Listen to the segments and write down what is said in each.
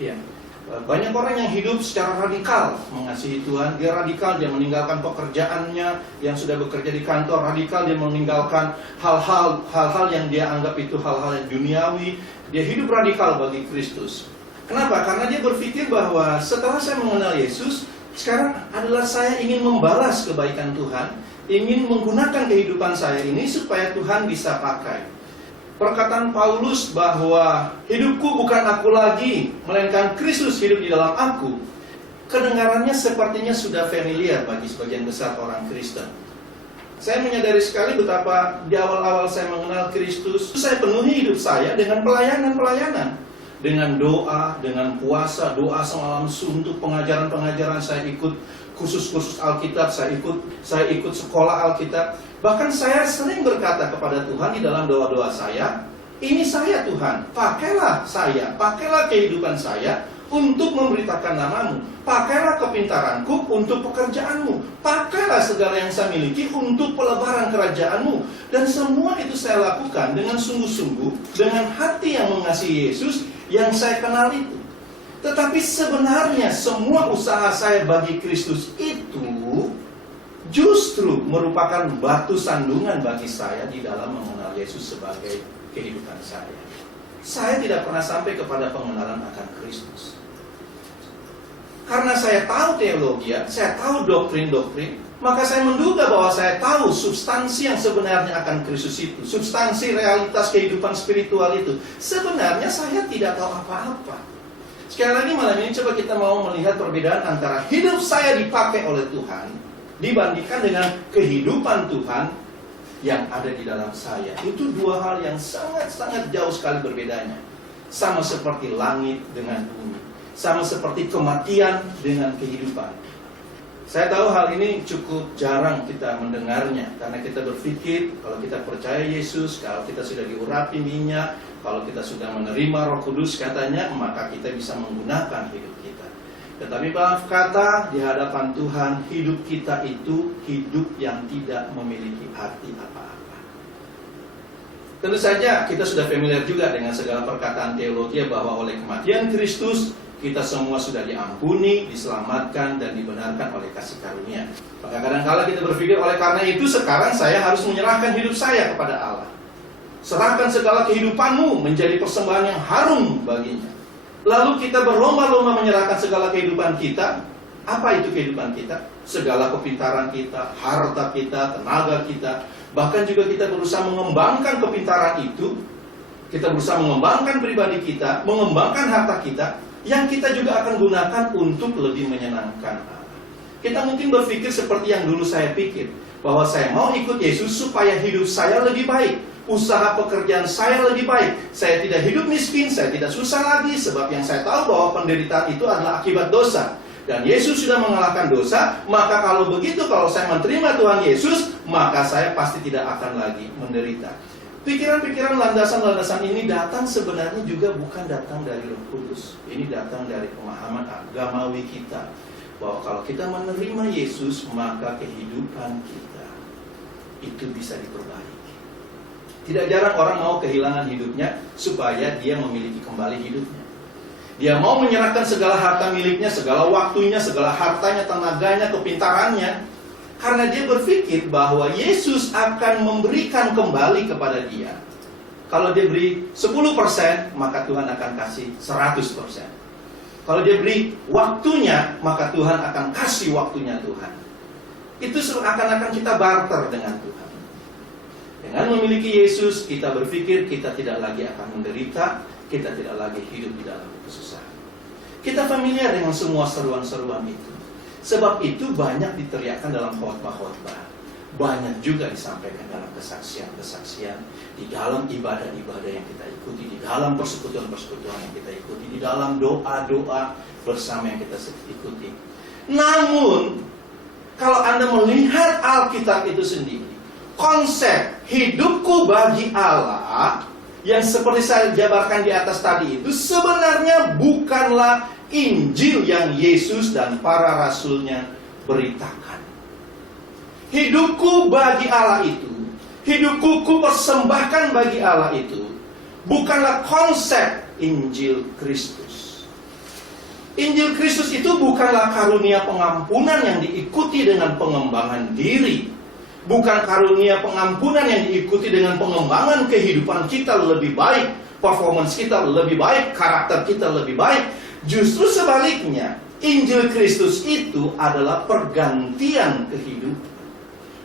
Ya. Banyak orang yang hidup secara radikal mengasihi Tuhan. Dia radikal, dia meninggalkan pekerjaannya yang sudah bekerja di kantor. Radikal, dia meninggalkan hal-hal yang dia anggap itu hal-hal yang duniawi. Dia hidup radikal bagi Kristus. Kenapa? Karena dia berpikir bahwa setelah saya mengenal Yesus, sekarang adalah saya ingin membalas kebaikan Tuhan, ingin menggunakan kehidupan saya ini supaya Tuhan bisa pakai. Perkataan Paulus bahwa hidupku bukan aku lagi, melainkan Kristus hidup di dalam aku, kedengarannya sepertinya sudah familiar bagi sebagian besar orang Kristen. Saya menyadari sekali betapa di awal-awal saya mengenal Kristus, saya penuhi hidup saya dengan pelayanan-pelayanan, dengan doa, dengan puasa, doa semalam suntuk, pengajaran-pengajaran, saya ikut kursus-kursus Alkitab, saya ikut sekolah Alkitab. Bahkan saya sering berkata kepada Tuhan di dalam doa-doa saya, ini saya Tuhan, pakailah saya, pakailah kehidupan saya untuk memberitakan namamu, pakailah kepintaranku untuk pekerjaanmu, pakailah segala yang saya miliki untuk pelebaran kerajaanmu. Dan semua itu saya lakukan dengan sungguh-sungguh, dengan hati yang mengasihi Yesus yang saya kenal itu. Tetapi sebenarnya semua usaha saya bagi Kristus itu justru merupakan batu sandungan bagi saya di dalam mengenal Yesus sebagai kehidupan saya. Saya tidak pernah sampai kepada pengenalan akan Kristus. Karena saya tahu teologi, saya tahu doktrin-doktrin, maka saya menduga bahwa saya tahu substansi yang sebenarnya akan Kristus itu, substansi realitas kehidupan spiritual itu. Sebenarnya saya tidak tahu apa-apa. Sekali lagi malam ini coba kita mau melihat perbedaan antara hidup saya dipakai oleh Tuhan dibandingkan dengan kehidupan Tuhan yang ada di dalam saya. Itu dua hal yang sangat-sangat jauh sekali berbedanya. Sama seperti langit dengan bumi, sama seperti kematian dengan kehidupan. Saya tahu hal ini cukup jarang kita mendengarnya, karena kita berpikir kalau kita percaya Yesus, kalau kita sudah diurapi minyak, kalau kita sudah menerima Roh Kudus katanya, maka kita bisa menggunakan hidup kita. Tetapi maaf kata, di hadapan Tuhan, hidup kita itu hidup yang tidak memiliki arti apa-apa. Tentu saja kita sudah familiar juga dengan segala perkataan teologi bahwa oleh kematian Kristus kita semua sudah diampuni, diselamatkan, dan dibenarkan oleh kasih karunia. Maka kadang-kala kita berpikir oleh karena itu sekarang saya harus menyerahkan hidup saya kepada Allah. Serahkan segala kehidupanmu menjadi persembahan yang harum baginya. Lalu kita berlomba-lomba menyerahkan segala kehidupan kita. Apa itu kehidupan kita? Segala kepintaran kita, harta kita, tenaga kita. Bahkan juga kita berusaha mengembangkan kepintaran itu. Kita berusaha mengembangkan pribadi kita, mengembangkan harta kita, yang kita juga akan gunakan untuk lebih menyenangkan Allah. Kita mungkin berpikir seperti yang dulu saya pikir, bahwa saya mau ikut Yesus supaya hidup saya lebih baik, usaha pekerjaan saya lebih baik, saya tidak hidup miskin, saya tidak susah lagi, sebab yang saya tahu bahwa penderitaan itu adalah akibat dosa. Dan Yesus sudah mengalahkan dosa, maka kalau begitu, kalau saya menerima Tuhan Yesus, maka saya pasti tidak akan lagi menderita. Pikiran-pikiran landasan-landasan ini datang sebenarnya juga bukan datang dari Roh Kudus. Ini datang dari pemahaman agamawi kita, bahwa kalau kita menerima Yesus, maka kehidupan kita itu bisa diperbaiki. Tidak jarang orang mau kehilangan hidupnya supaya dia memiliki kembali hidupnya. Dia mau menyerahkan segala harta miliknya, segala waktunya, segala hartanya, tenaganya, kepintarannya, karena dia berpikir bahwa Yesus akan memberikan kembali kepada dia. Kalau dia beri 10%, maka Tuhan akan kasih 100%. Kalau dia beri waktunya, maka Tuhan akan kasih waktunya Tuhan. Itu akan kita barter dengan Tuhan. Dengan memiliki Yesus, kita berpikir kita tidak lagi akan menderita, kita tidak lagi hidup di dalam kesusahan. Kita familiar dengan semua seruan-seruan itu. Sebab itu banyak diteriakkan dalam khotbah-khotbah. Banyak juga disampaikan dalam kesaksian-kesaksian, di dalam ibadah-ibadah yang kita ikuti, di dalam persekutuan-persekutuan yang kita ikuti, di dalam doa-doa bersama yang kita ikuti. Namun, kalau Anda melihat Alkitab itu sendiri, konsep hidupku bagi Allah yang seperti saya jabarkan di atas tadi itu sebenarnya bukanlah Injil yang Yesus dan para rasulnya beritakan. Hidupku bagi Allah itu, hidupku kupersembahkan bagi Allah itu, bukanlah konsep Injil Kristus. Injil Kristus itu bukanlah karunia pengampunan yang diikuti dengan pengembangan diri. Bukan karunia pengampunan yang diikuti dengan pengembangan kehidupan kita lebih baik, performance kita lebih baik, karakter kita lebih baik. Justru sebaliknya, Injil Kristus itu adalah pergantian kehidupan,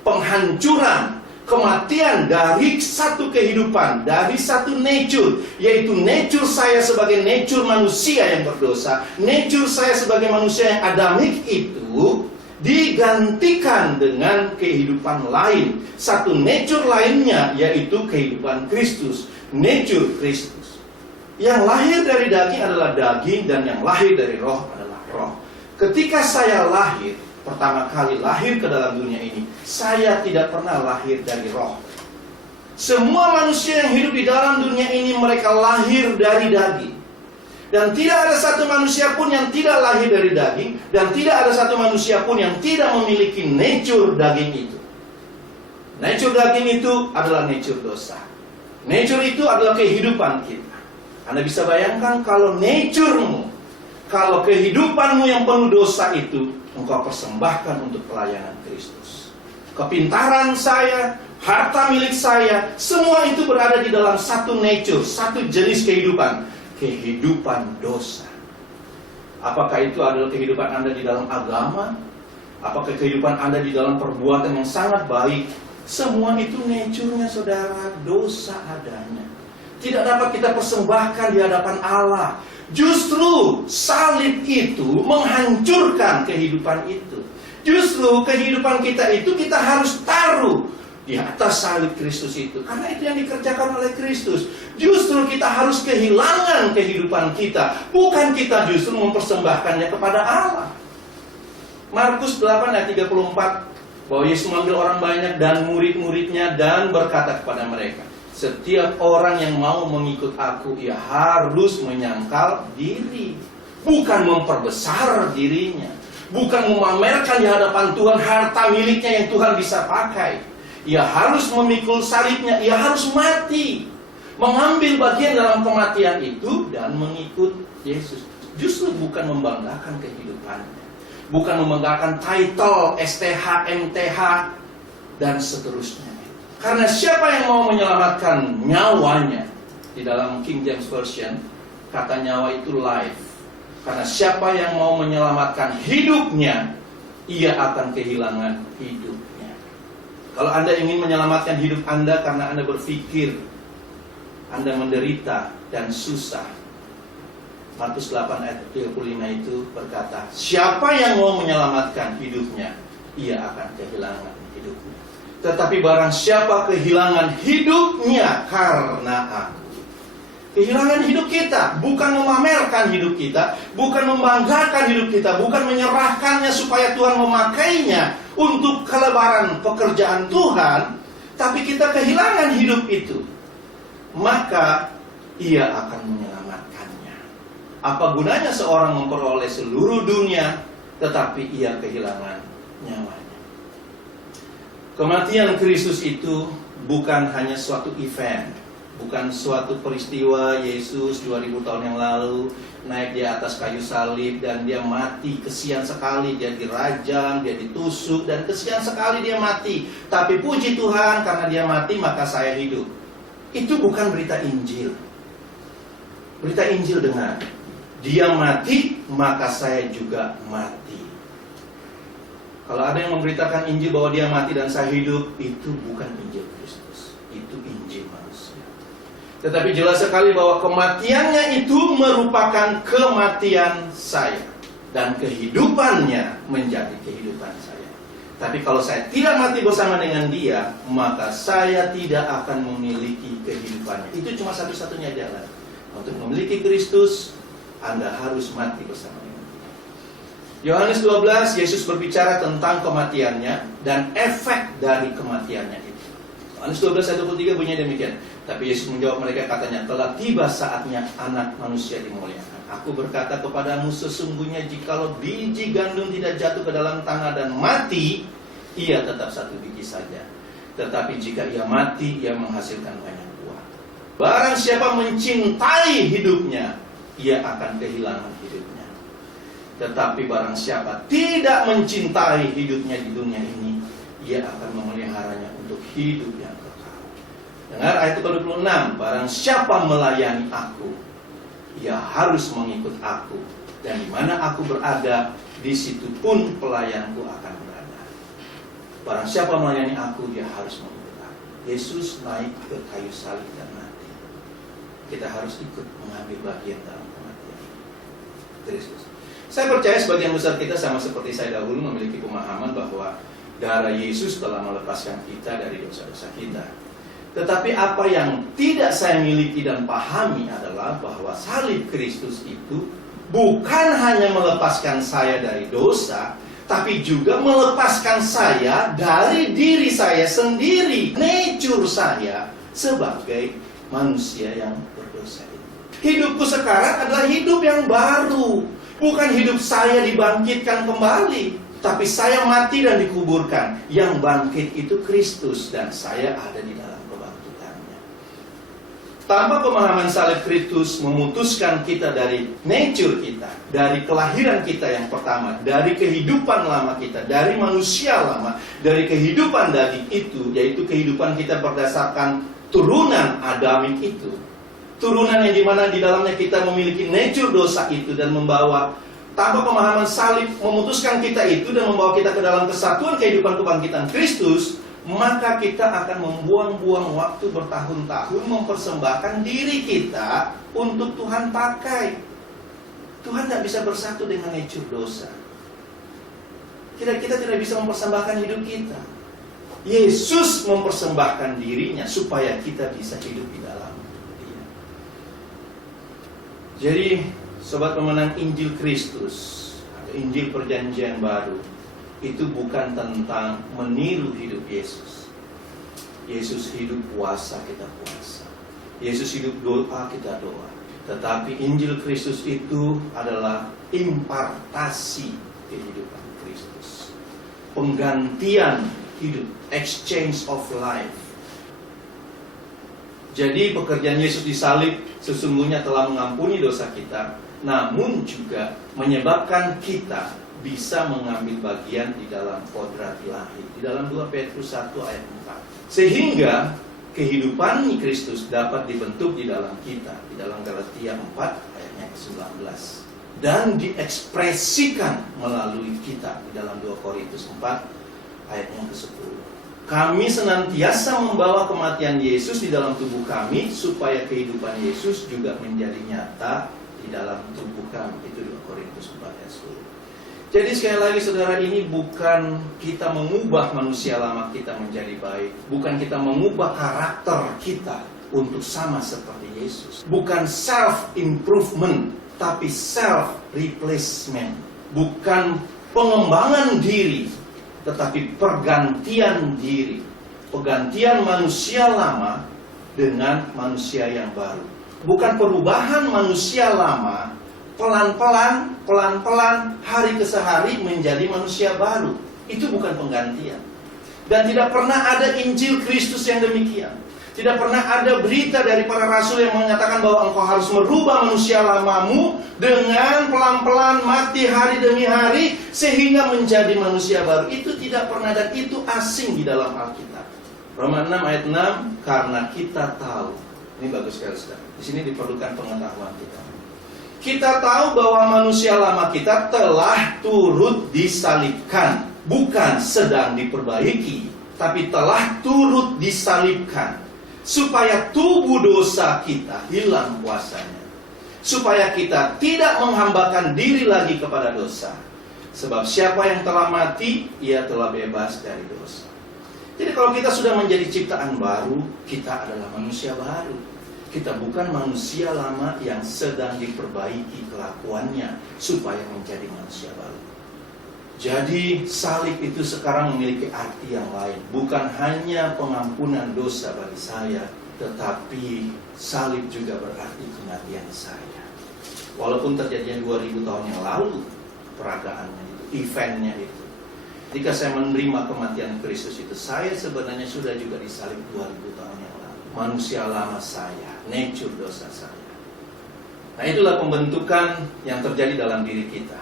penghancuran, kematian dari satu kehidupan, dari satu nature, yaitu nature saya sebagai nature manusia yang berdosa, nature saya sebagai manusia yang adamik itu digantikan dengan kehidupan lain. Satu nature lainnya, yaitu kehidupan Kristus, nature Kristus. Yang lahir dari daging adalah daging, dan yang lahir dari roh adalah roh. Ketika saya lahir, pertama kali lahir ke dalam dunia ini, saya tidak pernah lahir dari roh. Semua manusia yang hidup di dalam dunia ini, mereka lahir dari daging. Dan tidak ada satu manusia pun yang tidak lahir dari daging, dan tidak ada satu manusia pun yang tidak memiliki nature daging itu. Nature daging itu adalah nature dosa. Nature itu adalah kehidupan kita. Anda bisa bayangkan kalau nature-mu, kalau kehidupanmu yang penuh dosa itu engkau persembahkan untuk pelayanan Kristus. Kepintaran saya, harta milik saya, semua itu berada di dalam satu nature, satu jenis kehidupan. Kehidupan dosa. Apakah itu adalah kehidupan Anda di dalam agama? Apakah kehidupan Anda di dalam perbuatan yang sangat baik? Semua itu nature-nya saudara, dosa adanya. Tidak dapat kita persembahkan di hadapan Allah. Justru salib itu menghancurkan kehidupan itu. Justru kehidupan kita itu kita harus taruh di atas salib Kristus itu. Karena itu yang dikerjakan oleh Kristus. Justru kita harus kehilangan kehidupan kita, bukan kita justru mempersembahkannya kepada Allah. Markus 8 ayat 34, bahwa Yesus memanggil orang banyak dan murid-muridnya dan berkata kepada mereka, setiap orang yang mau mengikut aku, ia harus menyangkal diri. Bukan memperbesar dirinya, bukan memamerkan di hadapan Tuhan harta miliknya yang Tuhan bisa pakai. Ia harus memikul salibnya, ia harus mati, mengambil bagian dalam kematian itu dan mengikut Yesus. Justru bukan membanggakan kehidupannya, bukan membanggakan title, STH, MTH, dan seterusnya. Karena siapa yang mau menyelamatkan nyawanya, di dalam King James Version, kata nyawa itu life. Karena siapa yang mau menyelamatkan hidupnya, ia akan kehilangan hidupnya. Kalau Anda ingin menyelamatkan hidup Anda karena Anda berpikir Anda menderita dan susah, Markus 8 ayat 35 itu berkata, siapa yang mau menyelamatkan hidupnya, ia akan kehilangan hidupnya. Tetapi barang siapa kehilangan hidupnya karena aku. Kehilangan hidup kita, bukan memamerkan hidup kita, bukan membanggakan hidup kita, bukan menyerahkannya supaya Tuhan memakainya untuk kelebaran pekerjaan Tuhan, tapi kita kehilangan hidup itu, maka ia akan menyelamatkannya. Apa gunanya seorang memperoleh seluruh dunia, tetapi ia kehilangan nyawanya? Kematian Kristus itu bukan hanya suatu event, bukan suatu peristiwa Yesus 2000 tahun yang lalu naik di atas kayu salib dan dia mati, kesian sekali, dia dirajam, dia ditusuk, dan kesian sekali dia mati. Tapi puji Tuhan, karena dia mati maka saya hidup. Itu bukan berita Injil. Berita Injil dengar, dia mati maka saya juga mati. Kalau ada yang memberitakan Injil bahwa dia mati dan saya hidup, itu bukan Injil Kristus, itu Injil manusia. Tetapi jelas sekali bahwa kematiannya itu merupakan kematian saya, dan kehidupannya menjadi kehidupan saya. Tapi kalau saya tidak mati bersama dengan dia, maka saya tidak akan memiliki kehidupannya. Itu cuma satu-satunya jalan. Untuk memiliki Kristus, Anda harus mati bersama dengan dia. Yohanes 12, Yesus berbicara tentang kematiannya dan efek dari kematiannya itu. Yohanes 12 ayat 23 bunyinya demikian. Tapi Yesus menjawab mereka, katanya, telah tiba saatnya anak manusia dimuliakan. Aku berkata kepadamu, sesungguhnya jikalau biji gandum tidak jatuh ke dalam tanah dan mati, ia tetap satu biji saja. Tetapi jika ia mati, ia menghasilkan banyak buah. Barang siapa mencintai hidupnya, ia akan kehilangan hidupnya. Tetapi barang siapa tidak mencintai hidupnya di dunia ini, ia akan memeliharanya untuk hidup yang kekal. Dengar ayat ke-26, barang siapa melayani aku, ia harus mengikut aku, dan di mana aku berada, di situ pun pelayanku akan berada. Barang siapa melayani aku, dia harus mengikut aku. Yesus naik ke kayu salib dan mati. Kita harus ikut mengambil bagian dalam kematian Kristus. Saya percaya sebagian besar kita sama seperti saya dahulu memiliki pemahaman bahwa darah Yesus telah melepaskan kita dari dosa-dosa kita. Tetapi apa yang tidak saya miliki dan pahami adalah bahwa salib Kristus itu bukan hanya melepaskan saya dari dosa, tapi juga melepaskan saya dari diri saya sendiri, nature saya sebagai manusia yang berdosa ini. Hidupku sekarang adalah hidup yang baru. Bukan hidup saya dibangkitkan kembali, tapi saya mati dan dikuburkan. Yang bangkit itu Kristus, dan saya ada di dalam kebangkitannya. Tanpa pemahaman salib Kristus memutuskan kita dari nature kita, dari kelahiran kita yang pertama, dari kehidupan lama kita, dari manusia lama, dari kehidupan daging itu, yaitu kehidupan kita berdasarkan turunan Adamik itu. Turunan yang dimana di dalamnya kita memiliki nature dosa itu dan membawa, tanpa pemahaman salib memutuskan kita itu dan membawa kita ke dalam kesatuan kehidupan kebangkitan Kristus, maka kita akan membuang-buang waktu bertahun-tahun mempersembahkan diri kita untuk Tuhan pakai. Tuhan tidak bisa bersatu dengan nature dosa. Kita tidak bisa mempersembahkan hidup kita. Yesus mempersembahkan dirinya supaya kita bisa hidup di dalam. Jadi, sobat pemenang Injil Kristus, atau Injil Perjanjian Baru, itu bukan tentang meniru hidup Yesus. Yesus hidup puasa, kita puasa. Yesus hidup doa, kita doa. Tetapi Injil Kristus itu adalah impartasi kehidupan Kristus. Penggantian hidup, exchange of life. Jadi pekerjaan Yesus di salib sesungguhnya telah mengampuni dosa kita, namun juga menyebabkan kita bisa mengambil bagian di dalam kodrat ilahi. Di dalam 2 Petrus 1 ayat 4. Sehingga kehidupan Kristus dapat dibentuk di dalam kita. Di dalam Galatia 4 ayatnya ke-19. Dan diekspresikan melalui kita. Di dalam 2 Korintus 4 ayatnya ke-10. Kami senantiasa membawa kematian Yesus di dalam tubuh kami, supaya kehidupan Yesus juga menjadi nyata di dalam tubuh kami. Itu 2 Korintus 4 ayat 10. Jadi sekali lagi saudara, ini bukan kita mengubah manusia lama kita menjadi baik. Bukan kita mengubah karakter kita untuk sama seperti Yesus. Bukan self-improvement, tapi self-replacement. Bukan pengembangan diri, tetapi pergantian diri. Pergantian manusia lama dengan manusia yang baru. Bukan perubahan manusia lama pelan-pelan, hari ke hari menjadi manusia baru. Itu bukan penggantian. Dan tidak pernah ada Injil Kristus yang demikian. Tidak pernah ada berita dari para rasul yang mengatakan bahwa engkau harus merubah manusia lamamu dengan pelan-pelan mati hari demi hari sehingga menjadi manusia baru. Itu tidak pernah, dan itu asing di dalam Alkitab. Roma 6 ayat 6, karena kita tahu. Ini bagus sekali saudara. Di sini diperlukan pengetahuan kita. Kita tahu bahwa manusia lama kita telah turut disalibkan, bukan sedang diperbaiki, tapi telah turut disalibkan. Supaya tubuh dosa kita hilang kuasanya, supaya kita tidak menghambakan diri lagi kepada dosa. Sebab siapa yang telah mati, ia telah bebas dari dosa. Jadi kalau kita sudah menjadi ciptaan baru, kita adalah manusia baru. Kita bukan manusia lama yang sedang diperbaiki kelakuannya supaya menjadi manusia baru. Jadi salib itu sekarang memiliki arti yang lain. Bukan hanya pengampunan dosa bagi saya, tetapi salib juga berarti kematian saya. Walaupun terjadi 2000 tahun yang lalu, peragaannya itu, eventnya itu. Ketika saya menerima kematian Kristus itu, saya sebenarnya sudah juga disalib 2000 tahun yang lalu. Manusia lama saya, nature dosa saya. Nah, itulah pembentukan yang terjadi dalam diri kita.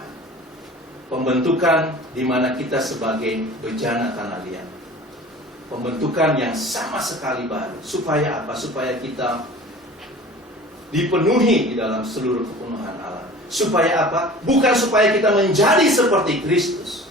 Pembentukan di mana kita sebagai bejana tanah liat. Pembentukan yang sama sekali baru. Supaya apa? Supaya kita dipenuhi di dalam seluruh kepenuhan Allah. Supaya apa? Bukan supaya kita menjadi seperti Kristus,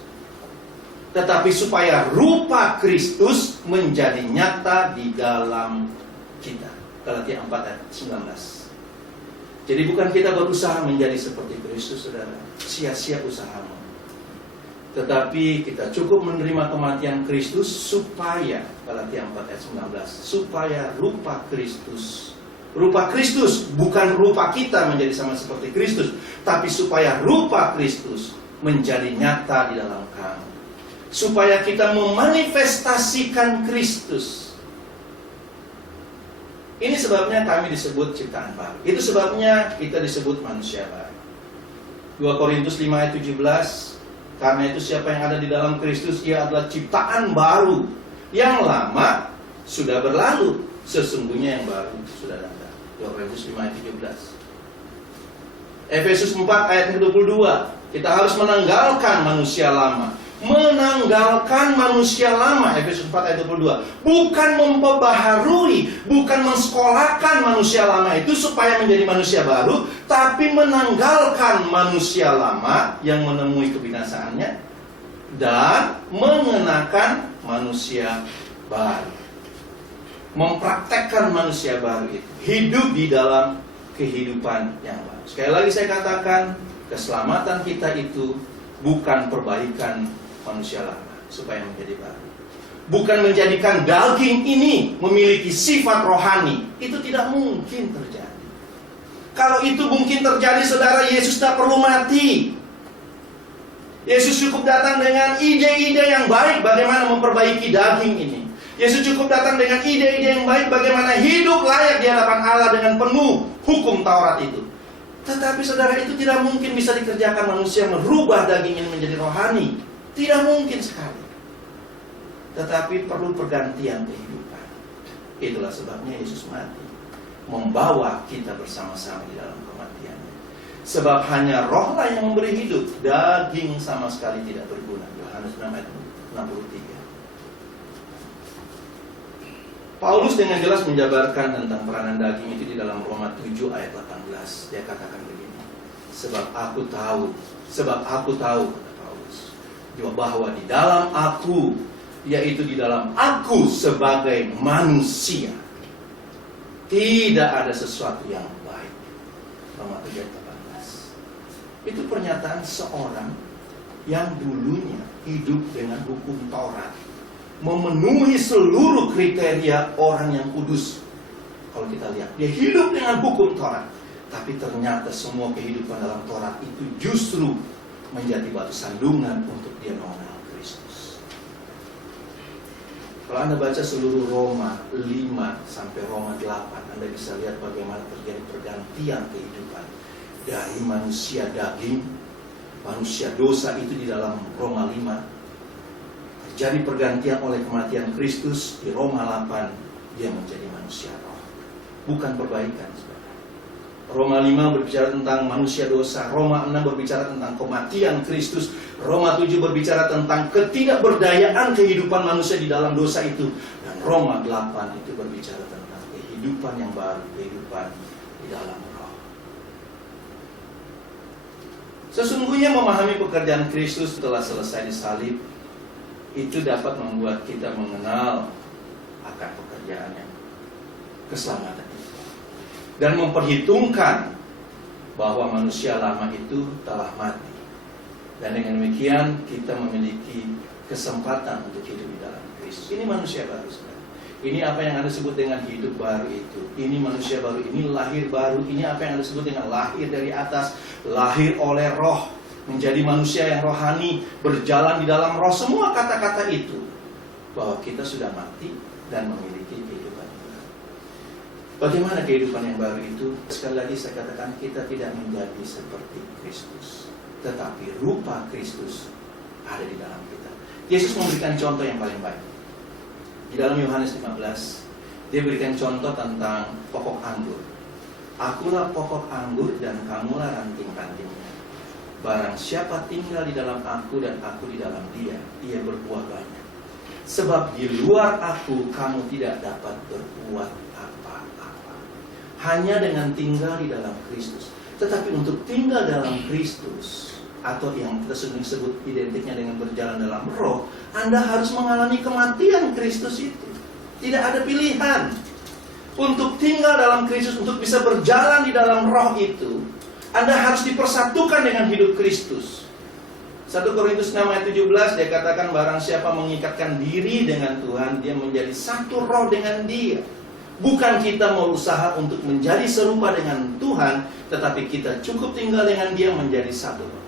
tetapi supaya rupa Kristus menjadi nyata di dalam kita. Galatia 4 ayat 19. Jadi bukan kita berusaha menjadi seperti Kristus, saudara. Sia-sia usahamu. Tetapi kita cukup menerima kematian Kristus supaya, Galatia 4 ayat 19, supaya rupa Kristus, rupa Kristus, bukan rupa kita menjadi sama seperti Kristus, tapi supaya rupa Kristus menjadi nyata di dalam kami. Supaya kita memanifestasikan Kristus. Ini sebabnya kami disebut ciptaan baru. Itu sebabnya kita disebut manusia baru. 2 Korintus 5 ayat 17. Karena itu siapa yang ada di dalam Kristus, ia adalah ciptaan baru. Yang lama sudah berlalu, sesungguhnya yang baru sudah datang. 2 Korintus 5 ayat 17. Efesus 4 ayat 22. Kita harus menanggalkan manusia lama. Menanggalkan manusia lama, Efesus 4 ayat 22. Bukan memperbaharui, bukan mensekolahkan manusia lama itu supaya menjadi manusia baru, tapi menanggalkan manusia lama yang menemui kebinasaannya dan mengenakan manusia baru. Mempraktekkan manusia baru itu, hidup di dalam kehidupan yang baru. Sekali lagi saya katakan, keselamatan kita itu bukan perbaikan manusia lama supaya menjadi baru. Bukan menjadikan daging ini memiliki sifat rohani. Itu tidak mungkin terjadi. Kalau itu mungkin terjadi, saudara, Yesus tak perlu mati. Yesus cukup datang dengan ide-ide yang baik bagaimana memperbaiki daging ini. Yesus cukup datang dengan ide-ide yang baik bagaimana hidup layak di hadapan Allah dengan penuh hukum Taurat itu. Tetapi saudara, itu tidak mungkin bisa dikerjakan manusia merubah daging ini menjadi rohani. Tidak mungkin sekali. Tetapi perlu pergantian kehidupan. Itulah sebabnya Yesus mati, membawa kita bersama-sama di dalam kematiannya. Sebab hanya rohlah yang memberi hidup, daging sama sekali tidak berguna. Yohanes 6 ayat 63. Paulus dengan jelas menjabarkan tentang peranan daging itu di dalam Roma 7 ayat 18. Dia katakan begini, sebab aku tahu, kata Paulus, bahwa di dalam aku, yaitu di dalam aku sebagai manusia, tidak ada sesuatu yang baik. Roma 7 ayat 18. Itu pernyataan seorang yang dulunya hidup dengan hukum Taurat, memenuhi seluruh kriteria orang yang kudus. Kalau kita lihat, dia hidup dengan hukum Taurat, tapi ternyata semua kehidupan dalam Taurat itu justru menjadi batu sandungan untuk dia mengenal Kristus. Kalau Anda baca seluruh Roma 5 sampai Roma 8, Anda bisa lihat bagaimana terjadi pergantian kehidupan dari manusia daging, manusia dosa itu di dalam Roma 5. Jadi pergantian oleh kematian Kristus di Roma 8, dia menjadi manusia roh. Bukan perbaikan. Roma 5 berbicara tentang manusia dosa, Roma 6 berbicara tentang kematian Kristus, Roma 7 berbicara tentang ketidakberdayaan kehidupan manusia di dalam dosa itu, dan Roma 8 itu berbicara tentang kehidupan yang baru, kehidupan di dalam roh. Sesungguhnya memahami pekerjaan Kristus setelah selesai disalib itu dapat membuat kita mengenal akan pekerjaannya, keselamatan itu, dan memperhitungkan bahwa manusia lama itu telah mati, dan dengan demikian kita memiliki kesempatan untuk hidup di dalam Kristus. Ini manusia baru, saudara. Ini apa yang Anda sebut dengan hidup baru itu. Ini manusia baru, ini lahir baru. Ini apa yang Anda sebut dengan lahir dari atas, lahir oleh roh, menjadi manusia yang rohani, berjalan di dalam roh. Semua kata-kata itu bahwa kita sudah mati dan memiliki kehidupan baru. Bagaimana kehidupan yang baru itu? Sekali lagi saya katakan, kita tidak menjadi seperti Kristus, tetapi rupa Kristus ada di dalam kita. Yesus memberikan contoh yang paling baik. Di dalam Yohanes 15, dia berikan contoh tentang pokok anggur. Akulah pokok anggur dan kamulah ranting-rantingnya. barang siapa tinggal di dalam aku dan aku di dalam dia, ia berbuah banyak. Sebab di luar aku kamu tidak dapat berbuat apa-apa. Hanya dengan tinggal di dalam Kristus. Tetapi untuk tinggal dalam Kristus, atau yang kita sering sebut identiknya dengan berjalan dalam roh, Anda harus mengalami kematian Kristus itu. Tidak ada pilihan. Untuk tinggal dalam Kristus, untuk bisa berjalan di dalam roh itu, Anda harus dipersatukan dengan hidup Kristus. 1 Korintus 6 ayat 17, dia katakan barang siapa mengikatkan diri dengan Tuhan, dia menjadi satu roh dengan dia. Bukan kita mau usaha untuk menjadi serupa dengan Tuhan, tetapi kita cukup tinggal dengan dia menjadi satu roh.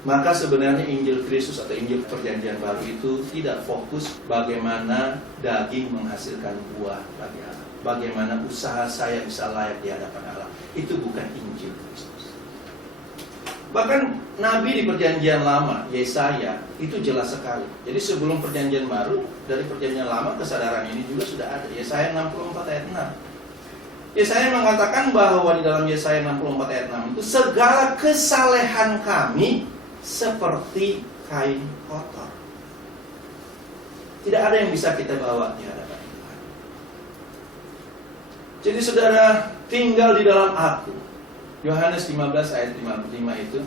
Maka sebenarnya Injil Kristus atau Injil Perjanjian Baru itu tidak fokus bagaimana daging menghasilkan buah bagi Allah, bagaimana usaha saya bisa layak di hadapan Allah. Itu bukan Injil Kristus. Bahkan Nabi di Perjanjian Lama, Yesaya, itu jelas sekali. Jadi sebelum Perjanjian Baru, dari Perjanjian Lama kesadaran ini juga sudah ada. Yesaya 64 ayat 6. Yesaya mengatakan bahwa di dalam Yesaya 64 ayat 6 itu segala kesalehan kami seperti kain kotor. Tidak ada yang bisa kita bawa di hadapan Tuhan. Jadi saudara, tinggal di dalam aku. Yohanes 15 ayat 55 itu,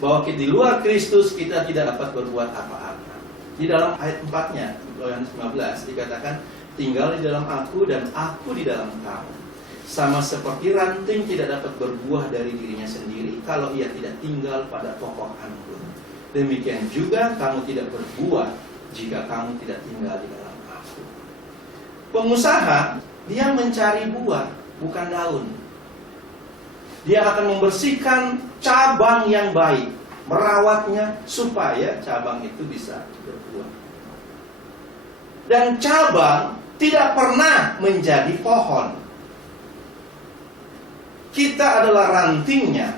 bahwa di luar Kristus kita tidak dapat berbuat apa-apa. Di dalam ayat 4-nya, Yohanes 15 dikatakan, tinggal di dalam aku dan aku di dalam kamu. Sama seperti ranting tidak dapat berbuah dari dirinya sendiri kalau ia tidak tinggal pada pokok anggur. Demikian juga kamu tidak berbuah jika kamu tidak tinggal di dalam aku. Pengusaha, dia mencari buah, bukan daun. Dia akan membersihkan cabang yang baik, merawatnya supaya cabang itu bisa berbuah. Dan cabang tidak pernah menjadi pohon. Kita adalah rantingnya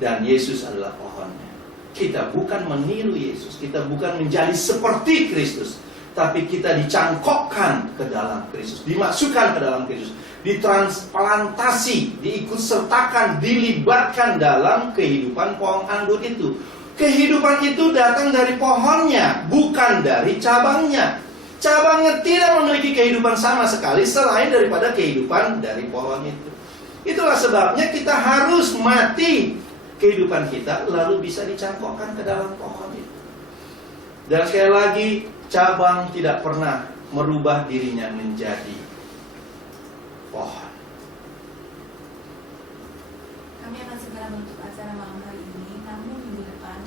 dan Yesus adalah pohonnya. Kita bukan meniru Yesus, kita bukan menjadi seperti Kristus, tapi kita dicangkokkan ke dalam Kristus, dimasukkan ke dalam Kristus, ditransplantasi, diikutsertakan, dilibatkan dalam kehidupan pohon anggur itu. Kehidupan itu datang dari pohonnya, bukan dari cabangnya. Cabangnya tidak memiliki kehidupan sama sekali selain daripada kehidupan dari pohon itu. Itulah sebabnya kita harus mati kehidupan kita, lalu bisa dicangkokkan ke dalam pohon itu. Dan sekali lagi, cabang tidak pernah merubah dirinya menjadi pohon. Kami akan segera menutup acara malam hari ini, namun minggu depan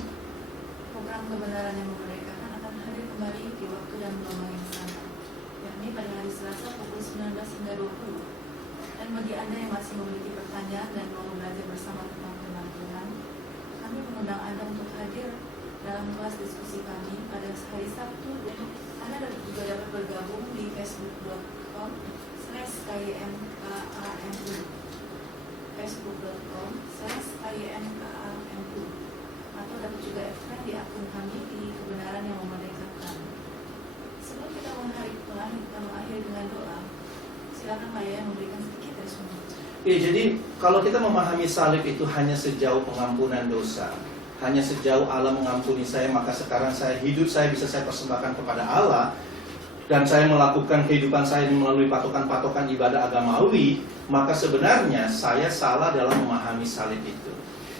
program kebenaran yang memerdekakan akan hadir kembali di waktu dan gelombang yang sama, yakni pada hari Selasa pukul 19 hingga 20. Dan bagi Anda yang masih memiliki pertanyaan dan mau belajar bersama tentang firman Tuhan, kami mengundang Anda untuk hadir dalam kelas diskusi kami pada hari Sabtu. Anda juga dapat bergabung di facebook.com/KYMKAMU, facebook.com/KYMKAMU, atau dapat juga friend di akun kami di Kebenaran yang Memerdekakan. Sebelum kita mengakhiri dengan doa, silakan Pak Yaya memberikan sedikit resumé. Ya, jadi kalau kita memahami salib itu hanya sejauh pengampunan dosa, hanya sejauh Allah mengampuni saya, maka sekarang hidup saya bisa saya persembahkan kepada Allah, dan saya melakukan kehidupan saya melalui patokan-patokan ibadah agamawi, maka sebenarnya saya salah dalam memahami salib itu.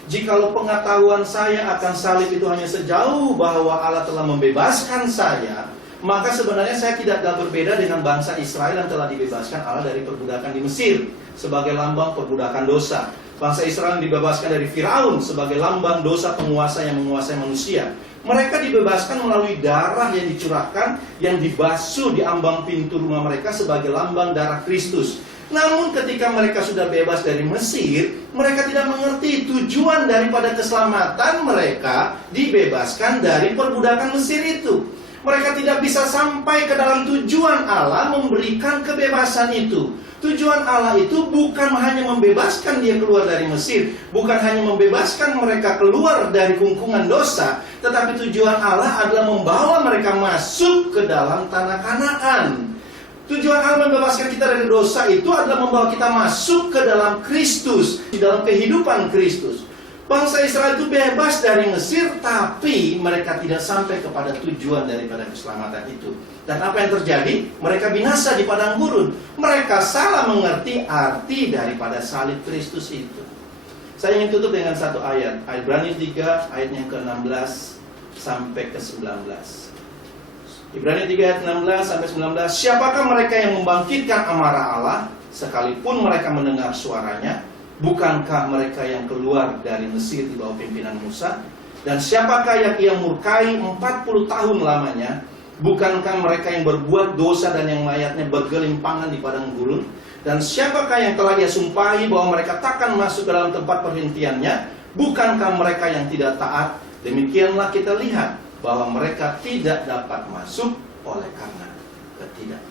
Jikalau pengetahuan saya akan salib itu hanya sejauh bahwa Allah telah membebaskan saya, maka sebenarnya saya tidak berbeda dengan bangsa Israel yang telah dibebaskan Allah dari perbudakan di Mesir sebagai lambang perbudakan dosa. Bangsa Israel yang dibebaskan dari Firaun sebagai lambang dosa penguasa yang menguasai manusia. Mereka dibebaskan melalui darah yang dicurahkan, yang dibasuh di ambang pintu rumah mereka sebagai lambang darah Kristus. Namun ketika mereka sudah bebas dari Mesir, mereka tidak mengerti tujuan daripada keselamatan mereka dibebaskan dari perbudakan Mesir itu. Mereka tidak bisa sampai ke dalam tujuan Allah memberikan kebebasan itu. Tujuan Allah itu bukan hanya membebaskan dia keluar dari Mesir, bukan hanya membebaskan mereka keluar dari kungkungan dosa, tetapi tujuan Allah adalah membawa mereka masuk ke dalam tanah Kanaan. Tujuan Allah membebaskan kita dari dosa itu adalah membawa kita masuk ke dalam Kristus, di dalam kehidupan Kristus. Bangsa Israel itu bebas dari Mesir, tapi mereka tidak sampai kepada tujuan daripada keselamatan itu. Dan apa yang terjadi? Mereka binasa di padang gurun. Mereka salah mengerti arti daripada salib Kristus itu. Saya ingin tutup dengan satu ayat, Ibrani 3 ayat yang ke-16 sampai ke-19. Ibrani 3 ayat 16 sampai 19. Siapakah mereka yang membangkitkan amarah Allah, sekalipun mereka mendengar suaranya? Bukankah mereka yang keluar dari Mesir di bawah pimpinan Musa? Dan siapakah yang ia murkai 40 tahun lamanya? Bukankah mereka yang berbuat dosa dan yang mayatnya bergelimpangan di padang gurun? Dan siapakah yang telah dia sumpahi bahwa mereka takkan masuk ke dalam tempat perhentiannya? Bukankah mereka yang tidak taat? Demikianlah kita lihat bahwa mereka tidak dapat masuk oleh karena ketidaktaatan.